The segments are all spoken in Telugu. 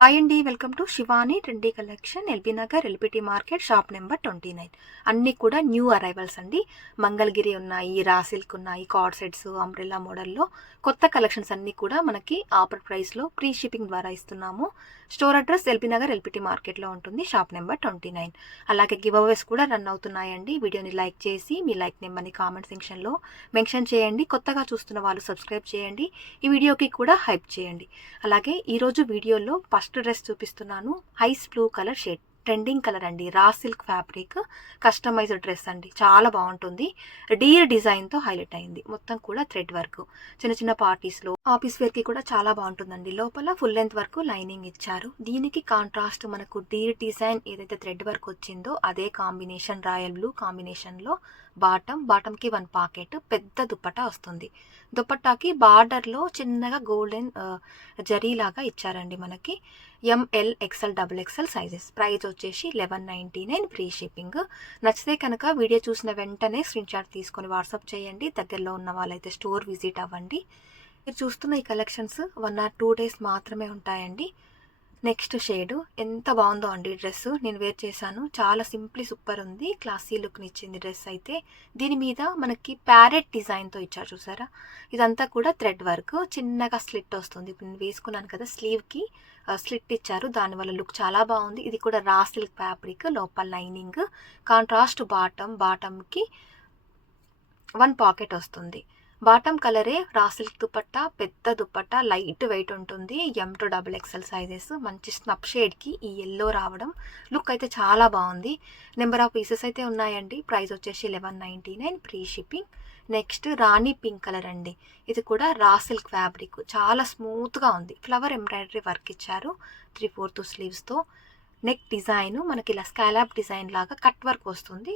హాయ్ అండి welcome to Shivani trendy collection LB Nagar LBT market shop number twenty nine అన్నీ కూడా న్యూ అరైవల్స్ అండి. మంగళగిరి ఉన్నాయి రా సిల్క్ ఉన్నాయి కార్డ్ సెట్స్ అంబ్రెల్లా మోడల్లో కొత్త కలెక్షన్స్ అన్నీ కూడా మనకి ఆఫర్ ప్రైస్లో ప్రీ షిప్పింగ్ ద్వారా ఇస్తున్నాము. Store address LB Nagar LPT మార్కెట్లో ఉంటుంది షాప్ నెంబర్ ట్వంటీ నైన్. అలాగే గివ్ అవేస్ కూడా రన్ అవుతున్నాయండి. వీడియోని లైక్ చేసి మీ లైక్ నెంబర్ని కామెంట్ సెక్షన్లో మెన్షన్ చేయండి. కొత్తగా చూస్తున్న వాళ్ళు సబ్స్క్రైబ్ చేయండి. ఈ వీడియోకి కూడా హైప్ చేయండి. అలాగే ఈరోజు వీడియోలో ఫస్ట్ డ్రెస్ చూపిస్తున్నాను. Ice blue colour shade trending colour అండి. Raw silk fabric customized dress అండి. చాలా బాగుంటుంది. డీర్ డిజైన్తో హైలైట్ అయింది. మొత్తం కూడా థ్రెడ్ వర్క్. చిన్న చిన్న పార్టీస్లో ఆఫీస్ వేర్కి కూడా చాలా బాగుంటుందండి. లోపల ఫుల్ లెంత్ వరకు లైనింగ్ ఇచ్చారు. దీనికి కాంట్రాస్ట్ మనకు డీర్ డిజైన్ ఏదైతే థ్రెడ్ వర్క్ వచ్చిందో అదే కాంబినేషన్ రాయల్ బ్లూ కాంబినేషన్లో బాటమ్. బాటమ్కి వన్ పాకెట్. పెద్ద దుప్పటా వస్తుంది. దుప్పట్టాకి బార్డర్లో చిన్నగా గోల్డెన్ జరీలాగా ఇచ్చారండి మనకి. M L XL double XL sizes price వచ్చేసి eleven ninety nine free shipping నచ్చితే కనుక వీడియో చూసిన వెంటనే స్క్రీన్ షాట్ తీసుకొని వాట్సాప్ చేయండి. దగ్గరలో ఉన్న వాళ్ళైతే స్టోర్ విజిట్ అవ్వండి. మీరు చూస్తున్న ఈ collections one or two days మాత్రమే ఉంటాయండి. నెక్స్ట్ షేడ్ ఎంత బాగుందో అండి డ్రెస్ నేను వేర్ చేశాను. చాలా సింప్లీ సూపర్ ఉంది. క్లాసీ లుక్ని ఇచ్చింది డ్రెస్ అయితే. దీని మీద మనకి ప్యారెట్ డిజైన్తో ఇచ్చారు చూసారా? ఇదంతా కూడా థ్రెడ్ వర్క్ చిన్నగా స్లిట్ వస్తుంది. ఇప్పుడు నేను వేసుకున్నాను కదా స్లీవ్కి స్లిట్ ఇచ్చారు. దానివల్ల లుక్ చాలా బాగుంది. ఇది కూడా రా సిల్క్ ఫ్యాబ్రిక్ లోపల లైనింగ్ కాంట్రాస్ట్ బాటమ్ బాటమ్కి వన్ పాకెట్ వస్తుంది. బాటమ్ కలరే రా సిల్క్ దుపట్టా పెద్ద దుపట్టా లైట్ వెయిట్ ఉంటుంది. M two double XL sizes మంచి స్నప్ షేడ్కి ఈ ఎల్లో రావడం లుక్ అయితే చాలా బాగుంది. నెంబర్ ఆఫ్ పీసెస్ అయితే ఉన్నాయండి. ప్రైస్ వచ్చేసి eleven ninety nine free shipping next rani pink colour అండి. ఇది కూడా రా సిల్క్ ఫ్యాబ్రిక్. చాలా స్మూత్గా ఉంది. ఫ్లవర్ ఎంబ్రాయిడరీ వర్క్ ఇచ్చారు త్రీ ఫోర్త్ స్లీవ్స్తో నెక్ డిజైన్ మనకి ఇలా స్కాలాప్ డిజైన్ లాగా కట్ వర్క్ వస్తుంది.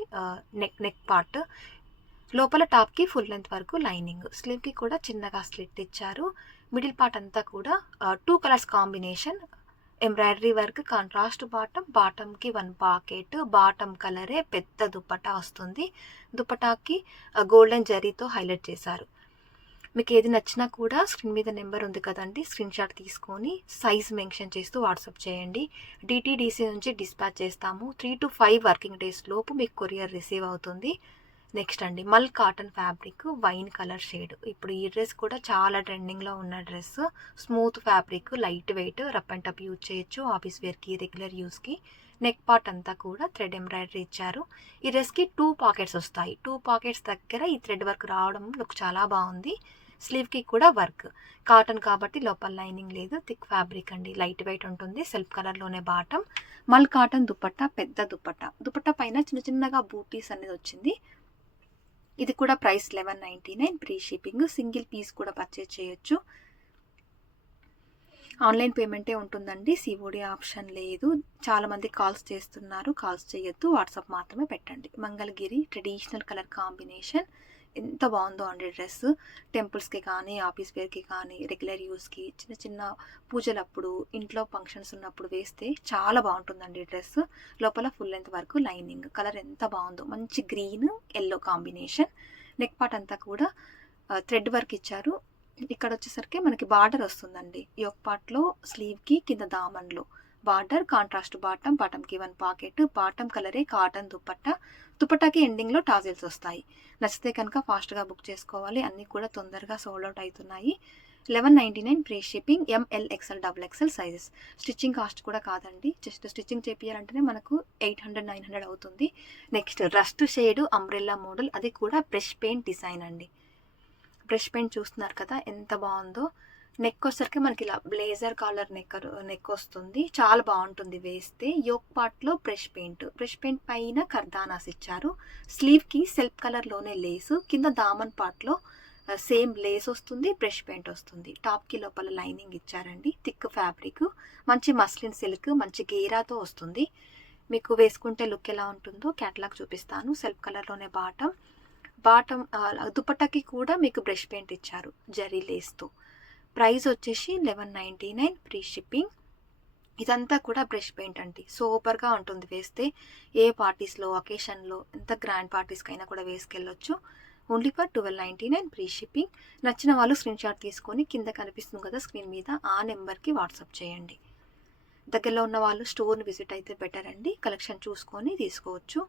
Neck neck part. లోపల టాప్కి ఫుల్ లెంత్ వరకు లైనింగ్. స్లీవ్కి కూడా చిన్నగా స్లిట్ ఇచ్చారు. మిడిల్ పార్ట్ అంతా కూడా two colours combination embroidery work contrast bottom బాటమ్కి one pocket bottom కలరే పెద్ద దుపటా వస్తుంది. దుప్పటాకి గోల్డెన్ జరీతో హైలైట్ చేశారు. మీకు ఏది నచ్చినా కూడా స్క్రీన్ మీద నెంబర్ ఉంది కదండి స్క్రీన్ షాట్ తీసుకొని సైజ్ మెన్షన్ చేస్తూ వాట్సాప్ చేయండి. డిటీడీసీ నుంచి డిస్పాచ్ చేస్తాము. Three to five working days లోపు మీకు కొరియర్ రిసీవ్ అవుతుంది. నెక్స్ట్ అండి mul cotton fabric wine colour shade. ఇప్పుడు ఈ డ్రెస్ కూడా చాలా ట్రెండింగ్లో ఉన్న dress. Smooth fabric light weight rough and tough use చేయొచ్చు ఆఫీస్ వేర్కి రెగ్యులర్ యూస్కి నెక్ పార్ట్ అంతా కూడా థ్రెడ్ ఎంబ్రాయిడరీ ఇచ్చారు. ఈ డ్రెస్కి టూ పాకెట్స్ వస్తాయి. టూ పాకెట్స్ దగ్గర ఈ థ్రెడ్ వర్క్ రావడం లుక్ చాలా బాగుంది. స్లీవ్కి కూడా వర్క్. కాటన్ కాబట్టి లోపల లైనింగ్ లేదు థిక్ ఫ్యాబ్రిక్ అండి. లైట్ వెయిట్ ఉంటుంది సెల్ఫ్ కలర్లోనే బాటం. మల్ కాటన్ దుపట్టా పెద్ద దుపట్టా. దుపట్టా పైన చిన్న చిన్నగా బూటీస్ అనేది వచ్చింది. ఇది కూడా price eleven ninety nine free shipping single piece కూడా పర్చేజ్ చేయొచ్చు. ఆన్లైన్ పేమెంటే ఉంటుందండి సిఓడి ఆప్షన్ లేదు. చాలామంది కాల్స్ చేస్తున్నారు కాల్స్ చేయొద్దు వాట్సాప్ మాత్రమే పెట్టండి. Mangalagiri traditional colour combination. ఎంత బాగుందో అండి డ్రెస్ టెంపుల్స్కి కానీ ఆఫీస్ వేర్కి కానీ రెగ్యులర్ యూస్కి చిన్న చిన్న పూజలప్పుడు ఇంట్లో ఫంక్షన్స్ ఉన్నప్పుడు వేస్తే చాలా బాగుంటుందండి డ్రెస్ లోపల ఫుల్ లెంత్ వరకు లైనింగ్ కలర్ ఎంత బాగుందో మంచి green yellow combination. Neck part అంతా కూడా థ్రెడ్ వర్క్ ఇచ్చారు. ఇక్కడ వచ్చేసరికి మనకి బార్డర్ వస్తుందండి. ఈ ఒక పార్ట్లో స్లీవ్కి కింద దామన్లో బార్డర్ కాంట్రాస్ట్ బాటమ్కి వన్ పాకెట్ బాటమ్ కలరే కాటన్ దుప్పట్ట. దుప్పట్టాకి ఎండింగ్లో టాజిల్స్ వస్తాయి. నచ్చితే కనుక ఫాస్ట్గా బుక్ చేసుకోవాలి. అన్నీ కూడా తొందరగా సోల్డ్ అవుట్ అవుతున్నాయి. Eleven ninety nine free shipping M L XL double XL sizes stitching cost కూడా కాదండి. జస్ట్ స్టిచ్చింగ్ చేపియాలంటేనే మనకు ఎయిట్ హండ్రెడ్ నైన్ హండ్రెడ్ అవుతుంది. Next rust shade umbrella model అది కూడా బ్రష్ పెయింట్ డిజైన్ అండి. బ్రష్ పెయింట్ చూస్తున్నారు కదా ఎంత బాగుందో. నెక్ వచ్చరికి మనకి ఇలా బ్లేజర్ కాలర్ నెక్ నెక్ వస్తుంది. చాలా బాగుంటుంది వేస్తే. యోక్ పార్ట్లో బ్రష్ పెయింట్. బ్రష్ పెయింట్ పైన కర్దానాస్ ఇచ్చారు. స్లీవ్కి సెల్ఫ్ కలర్లోనే లేసు. కింద దామన్ పార్ట్లో సేమ్ లేస్ వస్తుంది బ్రష్ పెయింట్ వస్తుంది. టాప్కి లోపల లైనింగ్ ఇచ్చారండి. Thick fabric. మంచి మస్లిన్ సిల్క్ మంచి గేరాతో వస్తుంది. మీకు వేసుకుంటే లుక్ ఎలా ఉంటుందో క్యాటలాగ్ చూపిస్తాను. సెల్ఫ్ కలర్లోనే బాటమ్ బాటం. దుపట్టకి కూడా మీకు బ్రష్ పెయింట్ ఇచ్చారు. జరీ లేస్తో. ప్రైస్ వచ్చేసి eleven ninety nine free shipping. ఇదంతా కూడా బ్రష్ పెయింట్ అండి. సూపర్గా ఉంటుంది వేస్తే. ఏ పార్టీస్లో అకేషన్లో ఎంత గ్రాండ్ పార్టీస్కైనా కూడా వేసుకెళ్ళొచ్చు. Only for twelve ninety nine free shipping. నచ్చిన వాళ్ళు స్క్రీన్ షాట్ తీసుకొని కింద కనిపిస్తుంది కదా స్క్రీన్ మీద ఆ నెంబర్కి వాట్సాప్ చేయండి. దగ్గరలో ఉన్న వాళ్ళు స్టోర్ని విజిట్ అయితే బెటర్ అండి కలెక్షన్ చూసుకొని తీసుకోవచ్చు.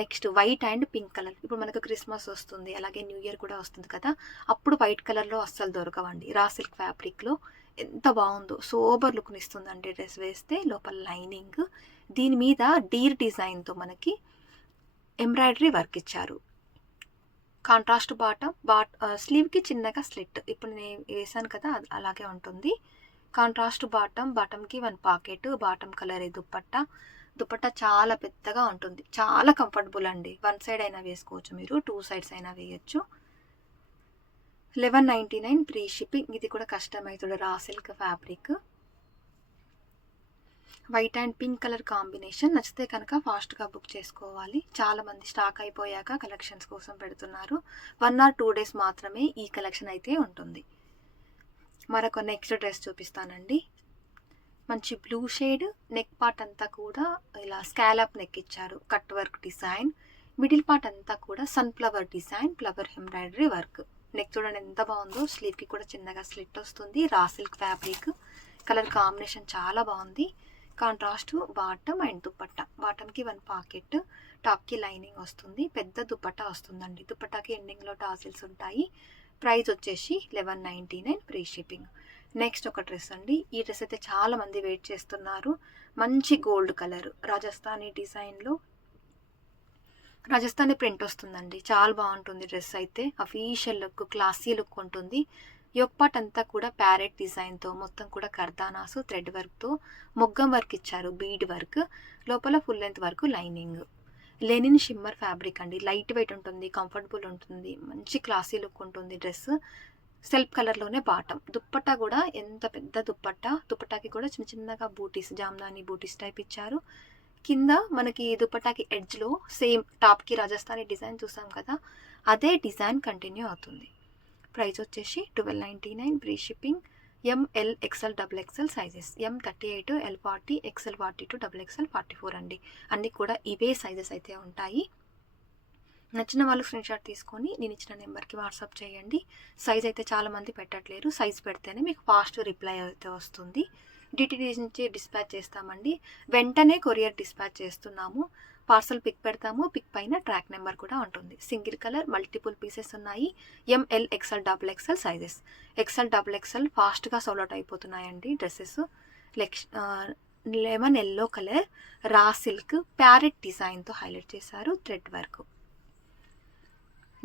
Next white and pink colour. ఇప్పుడు మనకు క్రిస్మస్ వస్తుంది అలాగే న్యూ ఇయర్ కూడా వస్తుంది కదా అప్పుడు వైట్ కలర్లో అస్సలు దొరకవండి. రా సిల్క్ ఫ్యాబ్రిక్లో ఎంత బాగుందో సోబర్ లుక్ని ఇస్తుందండి డ్రెస్ వేస్తే లోపల లైనింగ్. దీని మీద డీర్ డిజైన్తో మనకి ఎంబ్రాయిడరీ వర్క్ ఇచ్చారు. కాంట్రాస్ట్ బాటమ్ బాట్ స్లీవ్కి చిన్నగా స్లిట్. ఇప్పుడు నేను వేసాను కదా అలాగే ఉంటుంది. Contrast bottom బాటమ్కి one pocket bottom colour dupatta. Dupatta చాలా పెద్దగా ఉంటుంది. చాలా కంఫర్టబుల్ అండి. వన్ సైడ్ అయినా వేసుకోవచ్చు మీరు టూ సైడ్స్ అయినా వేయచ్చు. Eleven ninety nine free shipping. ఇది కూడా customized raw silk fabric. White and pink colour combination. నచ్చితే కనుక ఫాస్ట్గా బుక్ చేసుకోవాలి. చాలా మంది స్టాక్ అయిపోయాక కలెక్షన్స్ కోసం పెడుతున్నారు. వన్ ఆర్ టూ డేస్ మాత్రమే ఈ కలెక్షన్ అయితే ఉంటుంది. మరొక నెక్స్ట్ డ్రెస్ చూపిస్తానండి. మంచి బ్లూ షేడ్ నెక్ పార్ట్ అంతా కూడా ఇలా స్కాలప్ నెక్ ఇచ్చారు. Cut work design middle part అంతా కూడా sunflower design flower embroidery work neck చూడండి ఎంత బాగుందో. స్లీవ్కి కూడా చిన్నగా స్లిట్ వస్తుంది. రా సిల్క్ ఫ్యాబ్రిక్ కలర్ కాంబినేషన్ చాలా బాగుంది. కాంట్రాస్ట్ బాటమ్ అండ్ దుప్పట్ట బాటమ్కి వన్ పాకెట్ టాప్కి లైనింగ్ వస్తుంది. పెద్ద దుప్పట్ట వస్తుందండి. దుపట్టాకి ఎండింగ్లో టాసిల్స్ ఉంటాయి. ప్రైస్ వచ్చేసి eleven ninety nine free shipping next ఒక డ్రెస్ అండి. ఈ డ్రెస్ అయితే చాలా మంది వెయిట్ చేస్తున్నారు. మంచి గోల్డ్ కలర్. రాజస్థానీ డిజైన్లో రాజస్థానీ ప్రింట్ వస్తుందండి. చాలా బాగుంటుంది డ్రెస్ అయితే. అఫీషియల్ లుక్ క్లాసీ లుక్ ఉంటుంది. యొక్పాట్ అంతా కూడా ప్యారెట్ డిజైన్తో మొత్తం కూడా కర్దానాసు థ్రెడ్ వర్క్తో మొగ్గం వర్క్ ఇచ్చారు. Bead work. లోపల full length work lining. Linen shimmer fabric అండి. లైట్ వెయిట్ ఉంటుంది కంఫర్టబుల్ ఉంటుంది. మంచి క్లాసీ లుక్ ఉంటుంది డ్రెస్. సెల్ఫ్ కలర్లోనే బాటం. దుప్పట్టా కూడా ఎంత పెద్ద దుప్పట్టా. దుప్పట్టాకి కూడా చిన్న చిన్నగా బూటీస్ జామ్దాని బూటీస్ టైప్ ఇచ్చారు. కింద మనకి దుప్పట్టాకి ఎడ్జ్లో సేమ్ టాప్కి రాజస్థానీ డిజైన్ చూసాం కదా అదే డిజైన్ కంటిన్యూ అవుతుంది. ప్రైస్ వచ్చేసి twelve ninety nine free shipping M L XL double XL sizes M thirty eight L forty XL forty two double XL forty four అండి. అన్నీ కూడా ఇవే సైజెస్ అయితే ఉంటాయి. నచ్చిన వాళ్ళు స్క్రీన్ షాట్ తీసుకొని నేను ఇచ్చిన నెంబర్కి వాట్సాప్ చేయండి. సైజ్ అయితే చాలామంది పెట్టట్లేరు. సైజ్ పెడితేనే మీకు ఫాస్ట్ రిప్లై అయితే వస్తుంది. డిటిడి నుంచి డిస్పాచ్ చేస్తామండి. వెంటనే కొరియర్ డిస్పాచ్ చేస్తున్నాము. పార్సల్ పిక్ పెడతాము. పిక్ పైన ట్రాక్ నెంబర్ కూడా ఉంటుంది. సింగిల్ కలర్ మల్టిపుల్ పీసెస్ ఉన్నాయి. M L XL double XL sizes XL double XL ఫాస్ట్గా సోల్అవుట్ అయిపోతున్నాయండి dresses లెక్స్ lemon yellow colour raw silk parrot డిజైన్తో హైలైట్ చేశారు. థ్రెడ్ వర్క్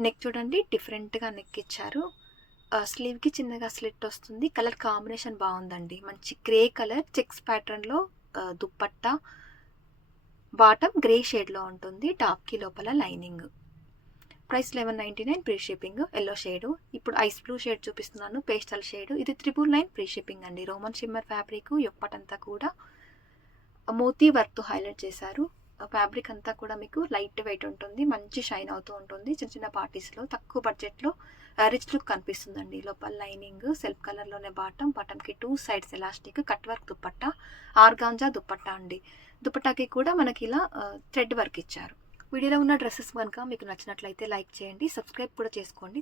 నెక్ చూడండి డిఫరెంట్గా నెక్ ఇచ్చారు. స్లీవ్కి చిన్నగా స్లిట్ వస్తుంది. కలర్ కాంబినేషన్ బాగుందండి. మంచి గ్రే కలర్ చెక్స్ ప్యాటర్న్లో దుప్పట్టా బాటమ్ గ్రే షేడ్లో ఉంటుంది. టాప్కి లోపల lining. Price eleven ninety nine free shipping yellow shade. ఇప్పుడు ఐస్ బ్లూ షేడ్ చూపిస్తున్నాను పేస్టల్ షేడ్. ఇది త్రిబుల్ నైన్ ప్రీ షిప్పింగ్ అండి. రోమన్ షిమ్మర్ ఫ్యాబ్రిక్ యొప్పటంతా కూడా. మోతీ వర్క్తో హైలైట్ చేశారు. ఫ్యాబ్రిక్ అంతా కూడా మీకు లైట్ వెయిట్ ఉంటుంది మంచి షైన్ అవుతూ ఉంటుంది. చిన్న చిన్న పార్టీస్లో తక్కువ బడ్జెట్లో రిచ్ లుక్ కనిపిస్తుందండి. లోపల లైనింగ్ సెల్ఫ్ కలర్లోనే bottom బాటంకి two sides elastic cut work dupatta organza dupatta అండి. దుప్పట్టాకి కూడా మనకి ఇలా థ్రెడ్ వర్క్ ఇచ్చారు. వీడియోలో ఉన్న డ్రెస్సెస్ కనుక మీకు నచ్చినట్లయితే లైక్ చేయండి సబ్స్క్రైబ్ కూడా చేసుకోండి.